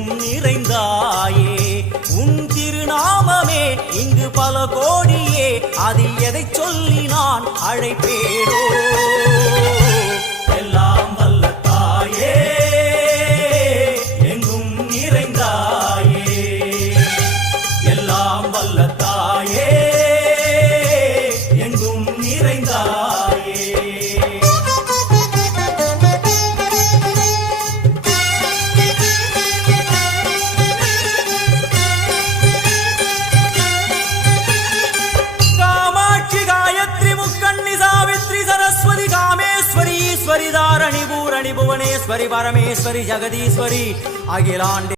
எங்கும் நிறைந்தாயே உன் திருநாமமே இங்கு பல கோடியே அதில் எதை சொல்லி நான் அழைப்பேனோ எல்லாம் வல்ல தாயே எங்கும் நிறைந்தாயே எல்லாம் வல்ல தாயே எங்கும் நிறைந்தாயே ईश्वरी धारणी भुवनेश्वरी परमेश्वरी जगदीश्वरी अखिलांड